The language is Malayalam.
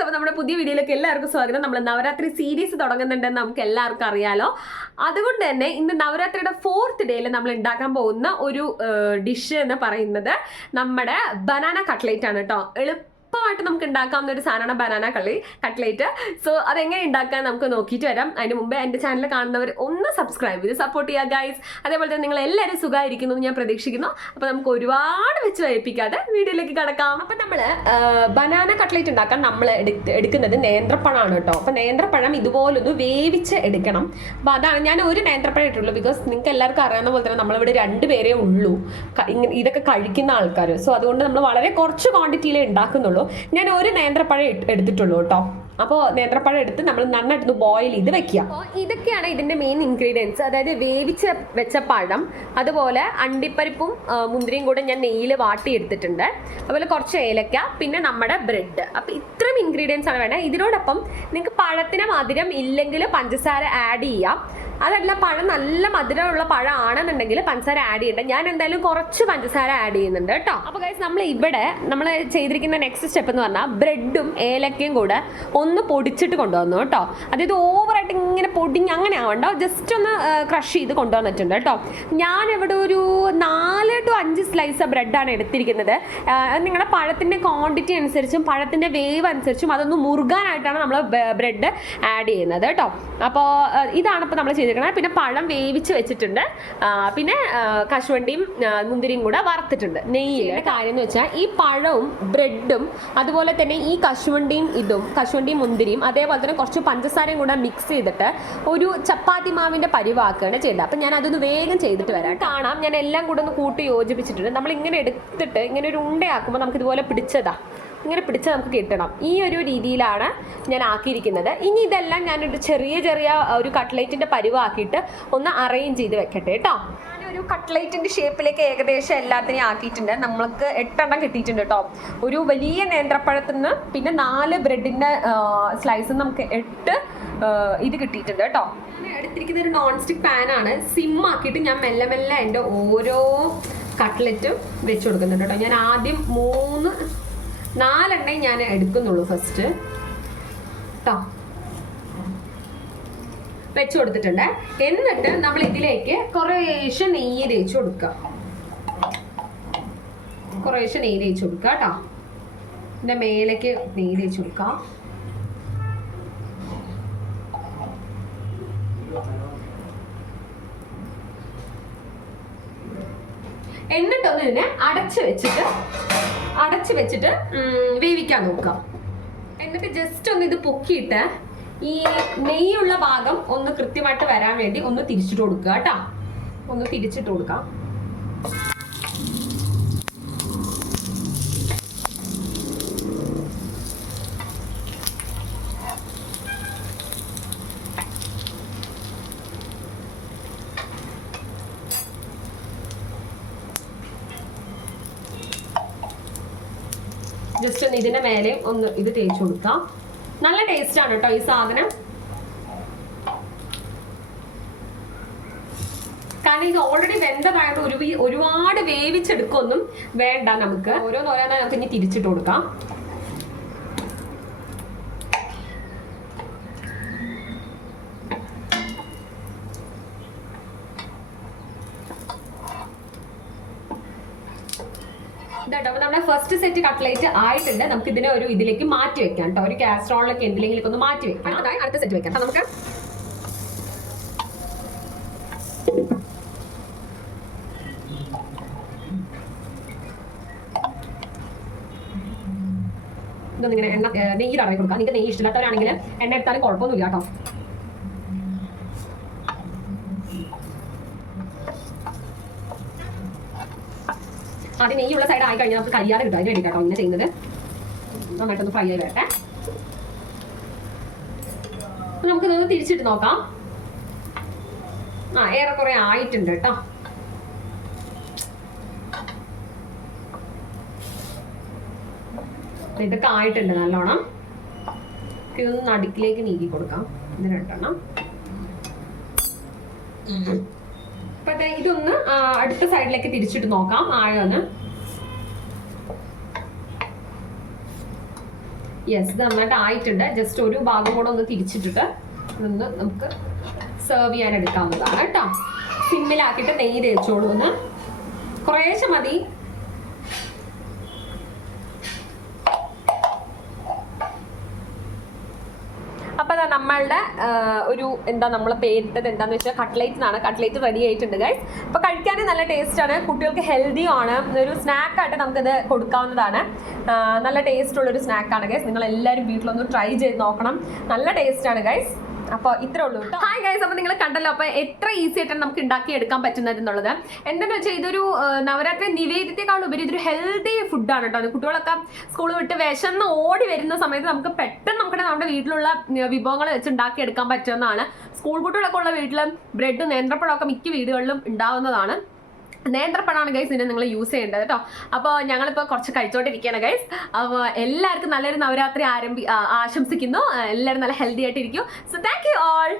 അപ്പോൾ നമ്മുടെ പുതിയ വീഡിയോയിലേക്ക് എല്ലാവർക്കും സ്വാഗതം. നമ്മൾ നവരാത്രി സീരീസ് തുടങ്ങുന്നുണ്ടെന്ന് നമുക്ക് എല്ലാവർക്കും അറിയാലോ. അതുകൊണ്ട് തന്നെ ഇന്ന് നവരാത്രിയുടെ 4th ഡേയിൽ നമ്മൾ ഉണ്ടാക്കാൻ പോകുന്ന ഒരു ഡിഷ് എന്ന് പറയുന്നത് നമ്മുടെ ബനാന കട്ട്ലേറ്റ് ആണ് കേട്ടോ. എളുപ്പമായിട്ട് നമുക്ക് ഉണ്ടാക്കാവുന്ന ഒരു സാധനമാണ് ബനാന കട്ട്ലേറ്റ്. സോ അതെങ്ങനെ ഉണ്ടാക്കാൻ നമുക്ക് നോക്കിയിട്ട് വരാം. അതിന് മുമ്പേ എൻ്റെ ചാനൽ കാണുന്നവർ ഒന്ന് സബ്സ്ക്രൈബ് ചെയ്ത് സപ്പോർട്ട് ചെയ്യുക ഗൈസ്. അതേപോലെ തന്നെ നിങ്ങൾ എല്ലാവരും സുഖമായിരിക്കുന്നു എന്ന് ഞാൻ പ്രതീക്ഷിക്കുന്നു. അപ്പോൾ നമുക്ക് ഒരുപാട് വെച്ച് വയ്പ്പിക്കാതെ വീഡിയോയിലേക്ക് കടക്കാം. അപ്പം നമ്മൾ ബനാന കട്ട്ലേറ്റ് ഉണ്ടാക്കാൻ നമ്മൾ എടുക്കുന്നത് നേന്ത്രപ്പഴമാണ് കേട്ടോ. അപ്പം നേന്ത്രപ്പഴം ഇതുപോലൊന്ന് വേവിച്ച് എടുക്കണം. അപ്പോൾ അതാണ് ഞാൻ ഒരു നേന്ത്രപ്പഴം ഇട്ടുള്ളൂ. ബിക്കോസ് നിങ്ങൾക്ക് എല്ലാവർക്കും അറിയാവുന്ന പോലെ തന്നെ നമ്മളിവിടെ 2 പേരേ ഉള്ളൂ ഇതൊക്കെ കഴിക്കുന്ന ആൾക്കാർ. സോ അതുകൊണ്ട് നമ്മൾ വളരെ കുറച്ച് ക്വാണ്ടിറ്റിയിലേ ഉണ്ടാക്കുന്നുള്ളൂ. ഞാൻ ഒരു നേന്ത്രപ്പഴം എടുത്തിട്ടുള്ളൂ കേട്ടോ. അപ്പോൾ നേന്ത്രപ്പഴം എടുത്ത് നമ്മൾ നന്നായിട്ടൊന്ന് ബോയിൽ ചെയ്ത് വെക്കുക. അപ്പോൾ ഇതൊക്കെയാണ് ഇതിൻ്റെ മെയിൻ ഇൻഗ്രീഡിയൻസ്. അതായത് വേവിച്ച് വെച്ച പഴം, അതുപോലെ അണ്ടിപ്പരിപ്പും മുന്തിരിയും കൂടെ ഞാൻ നെയ്യിൽ വാട്ടിയെടുത്തിട്ടുണ്ട്. അതുപോലെ കുറച്ച് ഏലക്ക, പിന്നെ നമ്മുടെ ബ്രെഡ്. അപ്പോൾ ഇത്രയും ഇൻഗ്രീഡിയൻസ് ആണ് വേണ്ടത്. ഇതിനോടൊപ്പം നിങ്ങൾക്ക് പഴത്തിന് മധുരം ഇല്ലെങ്കിൽ പഞ്ചസാര ആഡ് ചെയ്യാം. അതല്ല പഴം നല്ല മധുരമുള്ള പഴം ആണെന്നുണ്ടെങ്കിൽ പഞ്ചസാര ആഡ് ചെയ്യണ്ട. ഞാൻ എന്തായാലും കുറച്ച് പഞ്ചസാര ആഡ് ചെയ്യുന്നുണ്ട് കേട്ടോ. അപ്പോൾ ഗൈസ് നമ്മൾ ചെയ്തിരിക്കുന്ന നെക്സ്റ്റ് സ്റ്റെപ്പ് എന്ന് പറഞ്ഞാൽ ബ്രെഡും ഏലക്കയും കൂടെ ഒന്ന് പൊടിച്ചിട്ട് കൊണ്ടുവന്നു കേട്ടോ. അതായത് ഓവറായിട്ട് ഇങ്ങനെ പൊടിഞ്ഞ് അങ്ങനെ ആവണ്ട, ജസ്റ്റ് ഒന്ന് ക്രഷ് ചെയ്ത് കൊണ്ടുവന്നിട്ടുണ്ട് കേട്ടോ. ഞാനിവിടെ ഒരു 4 to 5 സ്ലൈസ് ബ്രെഡാണ് എടുത്തിരിക്കുന്നത്. നിങ്ങളുടെ പഴത്തിൻ്റെ ക്വാണ്ടിറ്റി അനുസരിച്ചും പഴത്തിൻ്റെ വേവ് അനുസരിച്ചും അതൊന്ന് മുറുകാനായിട്ടാണ് നമ്മൾ ബ്രെഡ് ആഡ് ചെയ്യുന്നത് കേട്ടോ. അപ്പോൾ ഇതാണ് ഇപ്പോൾ നമ്മൾ ചെയ്തിരിക്കുന്നത്. പിന്നെ പഴം വേവിച്ച് വെച്ചിട്ടുണ്ട്. പിന്നെ കശുവണ്ടിയും മുന്തിരിയും കൂടെ വറുത്തിട്ടുണ്ട് നെയ്യിൽ. കാര്യം എന്ന് വെച്ചാൽ ഈ പഴവും ബ്രെഡും അതുപോലെ തന്നെ ഈ കശുവണ്ടിയും മുന്തിരിയും അതേപോലെ തന്നെ കുറച്ച് പഞ്ചസാരയും കൂടെ മിക്സ് ചെയ്തിട്ട് ഒരു ചപ്പാത്തി മാവിൻ്റെ പരിവാക്കുകയാണ് ചെയ്യേണ്ടത്. അപ്പം ഞാൻ അതൊന്ന് വേഗം ചെയ്തിട്ട് വരാം. കാണാം, ഞാൻ എല്ലാം കൂടെ ഒന്ന് കൂട്ടി യോജിപ്പിച്ചിട്ടുണ്ട്. നമ്മൾ ഇങ്ങനെ എടുത്തിട്ട് ഇങ്ങനെ ഒരു ഉണ്ടയാക്കുമ്പോൾ നമുക്ക് ഇതുപോലെ ഇങ്ങനെ പിടിച്ചാൽ നമുക്ക് കിട്ടണം. ഈ ഒരു രീതിയിലാണ് ഞാൻ ആക്കിയിരിക്കുന്നത്. ഇനി ഇതെല്ലാം ഞാനൊരു ചെറിയ ഒരു കട്ട്ലേറ്റിൻ്റെ പരുവാക്കിയിട്ട് ഒന്ന് അറേഞ്ച് ചെയ്ത് വെക്കട്ടെ കേട്ടോ. ഞാനൊരു കട്ട്ലേറ്റിൻ്റെ ഷേപ്പിലേക്ക് ഏകദേശം എല്ലാത്തിനെയും ആക്കിയിട്ടുണ്ട്. നമ്മൾക്ക് 8 എണ്ണം കിട്ടിയിട്ടുണ്ട് കേട്ടോ. ഒരു വലിയ നേന്ത്രപ്പഴത്തിൽ നിന്ന് പിന്നെ 4 ബ്രെഡിൻ്റെ സ്ലൈസ് നമുക്ക് 8 ഇത് കിട്ടിയിട്ടുണ്ട് കേട്ടോ. ഞാൻ എടുത്തിരിക്കുന്ന ഒരു നോൺ സ്റ്റിക്ക് പാനാണ്. സിം ആക്കിയിട്ട് ഞാൻ മെല്ലെ മെല്ലെ എൻ്റെ ഓരോ കട്ട്ലറ്റും വെച്ച് കൊടുക്കുന്നുണ്ട് കേട്ടോ. ഞാൻ ആദ്യം 4 എണ്ണയും ഞാൻ എടുക്കുന്നുള്ളൂ ഫസ്റ്റ് കേട്ടോ. വെച്ച് കൊടുത്തിട്ടുണ്ട്. എന്നിട്ട് നമ്മൾ ഇതിലേക്ക് കുറേശ്ശെ നെയ്യ് തേച്ച് കൊടുക്കുക. കേട്ടോ. ഇതിൻ്റെ മേലേക്ക് നെയ്യ് തേച്ച് കൊടുക്കാം. എന്നിട്ടൊന്ന് ഇതിനെ അടച്ച് വെച്ചിട്ട് വേവിക്കാൻ നോക്കാം. എന്നിട്ട് ജസ്റ്റ് ഒന്ന് ഇത് പൊക്കിയിട്ട് ഈ നെയ്യുള്ള ഭാഗം ഒന്ന് കൃത്യമായിട്ട് വരാൻ വേണ്ടി ഒന്ന് തിരിച്ചിട്ട് കൊടുക്കുക കേട്ടോ. ഒന്ന് തിരിച്ചിട്ട് കൊടുക്കാം. ജസ്റ്റ് ഒന്ന് ഇതിൻ്റെ മേലെ ഒന്ന് ഇത് തേച്ച് കൊടുക്കാം. നല്ല ടേസ്റ്റാണ് കേട്ടോ ഈ സാധനം. കാരണം ഇത് ഓൾറെഡി വെന്തതായത് ഒരുപാട് വേവിച്ചെടുക്കൊന്നും വേണ്ട. നമുക്ക് ഓരോന്നോരോന്ന് നമുക്ക് ഇനി തിരിച്ചിട്ട് കൊടുക്കാം. അപ്പോൾ നമ്മുടെ ഫസ്റ്റ് സെറ്റ് കട്ട്ലേറ്റ് ആയിട്ടുണ്ട്. നമുക്ക് ഇതിനെ ഒരു ഇതിലേക്ക് മാറ്റി വെക്കാം കേട്ടോ. ഒരു കാസ്ട്രോളിലേക്ക് എന്തിലെങ്കിലും ഒന്ന് മാറ്റി വെക്കാം. അതായത് അടുത്ത സെറ്റ് വെക്കാം. നമുക്ക് ഇതൊന്നിങ്ങനെ നെയ്യ് തടവി കൊടുക്കാം. നിങ്ങൾക്ക് നെയ്യ് ഇഷ്ടമില്ലാത്തവരാണെങ്കിൽ എണ്ണ എടുത്താലും കുഴപ്പമൊന്നുമില്ല കേട്ടോ. ആദ്യം നെയ്യുള്ള സൈഡ് ആയി കഴിഞ്ഞാൽ നമുക്ക് കരിയാതെ കിട്ടും. അതിന് വേണ്ടിയിട്ടോ ഇങ്ങനെ ചെയ്യുന്നത്. നന്നായിട്ടൊന്ന് ഫ്രൈ ആയി വരട്ടെ. നമുക്കിതൊന്ന് തിരിച്ചിട്ട് നോക്കാം. ഏറെക്കുറെ ആയിട്ടുണ്ട് കേട്ടോ. ഇതൊക്കെ ആയിട്ടുണ്ട് നല്ലോണം. ഇതൊന്ന് നടുക്കിലേക്ക് നീക്കി കൊടുക്കാം. ഇത് 2 എണ്ണം. അപ്പൊ ഇതൊന്ന് അടുത്ത സൈഡിലേക്ക് തിരിച്ചിട്ട് നോക്കാം ആയോന്ന്. യെസ്, ഇത് നന്നായിട്ട് ആയിട്ടുണ്ട്. ജസ്റ്റ് ഒരു ഭാഗം കൂടെ ഒന്ന് തിരിച്ചിട്ടിട്ട് ഇതൊന്ന് നമുക്ക് സെർവ് ചെയ്യാൻ എടുക്കാവുന്നതാണ് കേട്ടോ. സിമ്മിലാക്കിയിട്ട് നെയ്യ് തേച്ചോളൂ, ഒന്ന് കുറേശ്ശെ മതി. അപ്പൊ നമ്മളുടെ ഒരു എന്താ നമ്മൾ പേരിട്ടത് എന്താന്ന് വെച്ചാൽ കട്ട്ലേറ്റ് എന്നാണ്. കട്ട്ലേറ്റ് റെഡി ആയിട്ടുണ്ട് ഗൈസ്. അപ്പൊ കഴിക്കാനും നല്ല ടേസ്റ്റ് ആണ്, കുട്ടികൾക്ക് ഹെൽത്തിയും ആണ്. ഒരു സ്നാക്കായിട്ട് നമുക്കിത് കൊടുക്കാവുന്നതാണ്. നല്ല ടേസ്റ്റ് ഉള്ളൊരു സ്നാക്കാണ് ഗൈസ്. നിങ്ങൾ എല്ലാവരും വീട്ടിലൊന്ന് ട്രൈ ചെയ്ത് നോക്കണം, നല്ല ടേസ്റ്റ് ആണ് ഗൈസ്. അപ്പോൾ ഇത്രേ ഉള്ളൂ കേട്ടോ. ഹായ് ഗൈസ്, അപ്പോൾ നിങ്ങൾ കണ്ടല്ലോ അപ്പോൾ എത്ര ഈസി ആയിട്ടാണ് നമുക്ക് ഉണ്ടാക്കി എടുക്കാൻ പറ്റുന്നത് എന്നുള്ളത്. എന്താണെന്ന് വെച്ചാൽ ഇതൊരു നവരാത്രി നിവേദ്യത്തെക്കാളും ഉപരി ഇതൊരു ഹെൽത്തി ഫുഡാണ് കേട്ടോ. കുട്ടികളൊക്കെ സ്കൂൾ വിട്ട് വിശന്ന് ഓടി വരുന്ന സമയത്ത് നമുക്ക് പെട്ടെന്ന് നമ്മുടെ വീട്ടിലുള്ള വിഭവങ്ങൾ വെച്ച് ഉണ്ടാക്കി എടുക്കാൻ പറ്റുന്നതാണ്. സ്കൂൾ കുട്ടികളൊക്കെ ഉള്ള വീട്ടിൽ ബ്രെഡ് നേന്ത്രപ്പഴമൊക്കെ മിക്ക വീടുകളിലും ഉണ്ടാവുന്നതാണ്. നേന്ത്രപ്പഴമാണ് ഗൈസ് ഇതിനെ നിങ്ങൾ യൂസ് ചെയ്യേണ്ടത് കേട്ടോ. അപ്പോൾ ഞങ്ങളിപ്പോൾ കുറച്ച് കഴിച്ചോണ്ടിരിക്കുകയാണ് ഗൈസ്. അപ്പോൾ എല്ലാവർക്കും നല്ലൊരു നവരാത്രി ആശംസിക്കുന്നു. എല്ലാവരും നല്ല ഹെൽത്തി ആയിട്ടിരിക്കും. So thank you all.